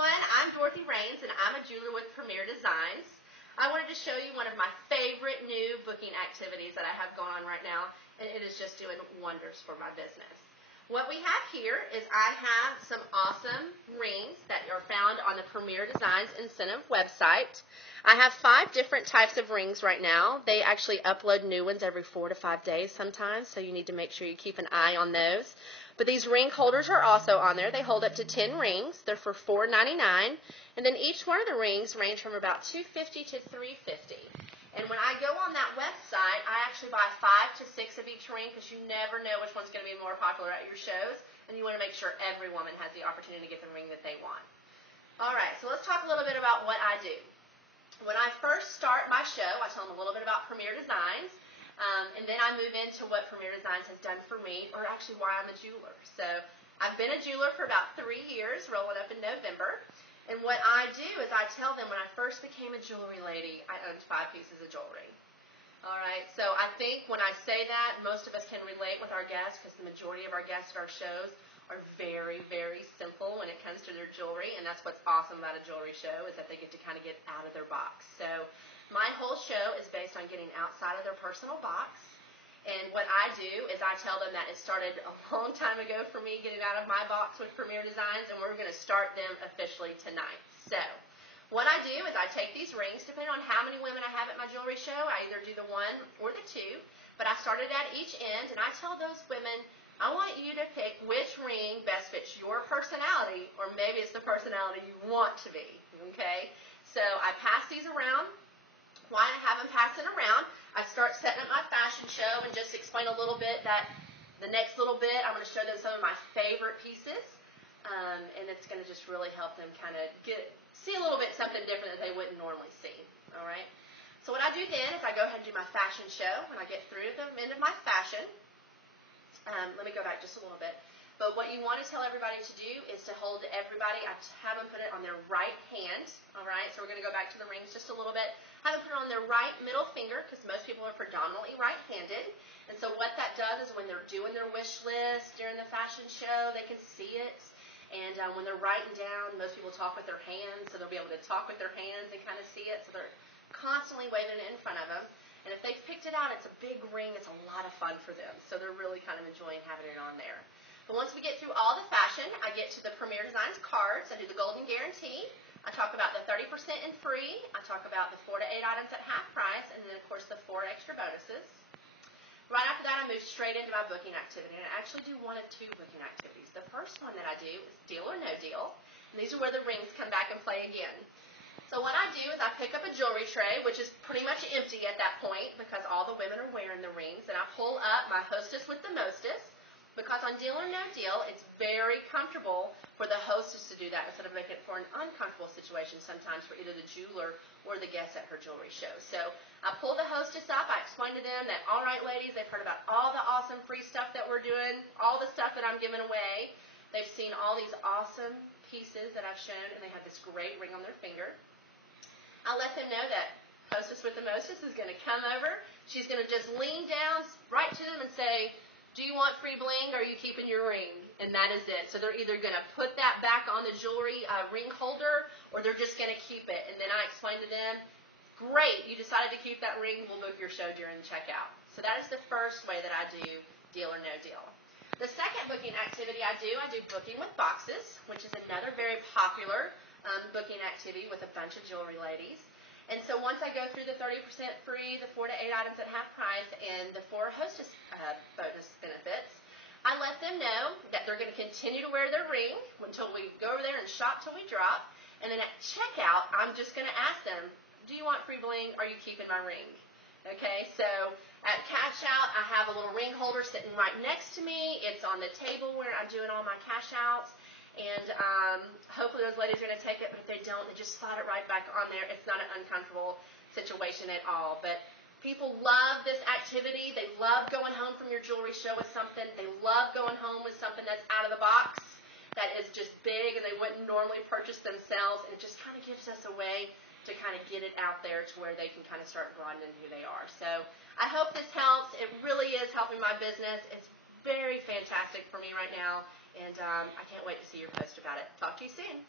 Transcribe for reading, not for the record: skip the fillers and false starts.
everyone, I'm Dorothy Rains and I'm a jeweler with Premier Designs. I wanted to show you one of my favorite new booking activities that I have going on right now, and it is just doing wonders for my business. What we have here is I have some awesome rings that are found on the Premier Designs Incentive website. I have 5 different types of rings right now. They actually upload new ones every 4 to 5 days sometimes, so you need to make sure you keep an eye on those. But these ring holders are also on there. They hold up to 10 rings. They're for $4.99, and then each one of the rings range from about $2.50 to $3.50. And when I go on that website, I actually buy 5 to 6 of each ring because you never know which one's going to be more popular at your shows, and you want to make sure every woman has the opportunity to get the ring that they want. All right, so let's talk a little bit about what I do. When I first start my show, I tell them a little bit about Premier Designs, and then I move into what Premier Designs has done for me, or actually why I'm a jeweler. So I've been a jeweler for about 3 years, rolling up in November. And what I do is I tell them when I first became a jewelry lady, I owned 5 pieces of jewelry. All right, so I think when I say that, most of us can relate with our guests because the majority of our guests at our shows are very, very simple when it comes to their jewelry, and that's what's awesome about a jewelry show is that they get to kind of get out of their box. So my whole show is based on getting outside of their personal box. And what I do is I tell them that it started a long time ago for me getting out of my box with Premier Designs, and we're going to start them officially tonight. So what I do is I take these rings, depending on how many women I have at my jewelry show, I either do the 1 or the 2, but I started at each end, and I tell those women, I want you to pick which ring best fits your personality, or maybe it's the personality you want to be, okay? So I pass these around. Why I have them passing around, I start setting up my fashion show and just explain a little bit that the next little bit I'm going to show them some of my favorite pieces, and it's going to just really help them kind of see a little bit something different that they wouldn't normally see. All right. So what I do then is I go ahead and do my fashion show. When I get through the end of my fashion, let me go back just a little bit. But what you want to tell everybody to do is to hold everybody, I have them put it on their right hand, all right? So we're going to go back to the rings just a little bit. Have them put it on their right middle finger because most people are predominantly right-handed. And so what that does is when they're doing their wish list during the fashion show, they can see it. And when they're writing down, most people talk with their hands, so they'll be able to talk with their hands and kind of see it. So they're constantly waving it in front of them. And if they've picked it out, it's a big ring. It's a lot of fun for them. So they're really kind of enjoying having it on there. But once we get through all the fashion, I get to the Premier Designs cards. I do the Golden Guarantee. I talk about the 30% in free. I talk about the 4 to 8 items at half price, and then, of course, the 4 extra bonuses. Right after that, I move straight into my booking activity, and I actually do 1 of 2 booking activities. The first one that I do is Deal or No Deal, and these are where the rings come back and play again. So what I do is I pick up a jewelry tray, which is pretty much empty at that point because all the women are wearing the rings, and I pull up my Hostess with the Mostess. Because on Deal or No Deal, it's very comfortable for the hostess to do that instead of making it for an uncomfortable situation sometimes for either the jeweler or the guest at her jewelry show. So I pull the hostess up. I explain to them that, all right, ladies, they've heard about all the awesome free stuff that we're doing, all the stuff that I'm giving away. They've seen all these awesome pieces that I've shown, and they have this great ring on their finger. I let them know that Hostess with the Mostess is going to come over. She's going to just lean down right to them and say, do you want free bling, or are you keeping your ring? And that is it. So they're either going to put that back on the jewelry ring holder, or they're just going to keep it. And then I explain to them, great, you decided to keep that ring. We'll book your show during checkout. So that is the first way that I do Deal or No Deal. The second booking activity I do booking with boxes, which is another very popular booking activity with a bunch of jewelry ladies. And so once I go through the 30% free, the 4 to 8 items at half price, and the 4 hostess bonus benefits, I let them know that they're going to continue to wear their ring until we go over there and shop till we drop. And then at checkout, I'm just going to ask them, do you want free bling? Are you keeping my ring? Okay, so at cash out, I have a little ring holder sitting right next to me. It's on the table where I'm doing all my cash outs. And hopefully those ladies are going to take it, but if they don't, they just slide it right back on there. It's not an uncomfortable situation at all. But people love this activity. They love going home from your jewelry show with something. They love going home with something that's out of the box, that is just big, and they wouldn't normally purchase themselves. And it just kind of gives us a way to kind of get it out there to where they can kind of start broadening who they are. So I hope this helps. It really is helping my business. It's very fantastic for me right now. And I can't wait to see your post about it. Talk to you soon.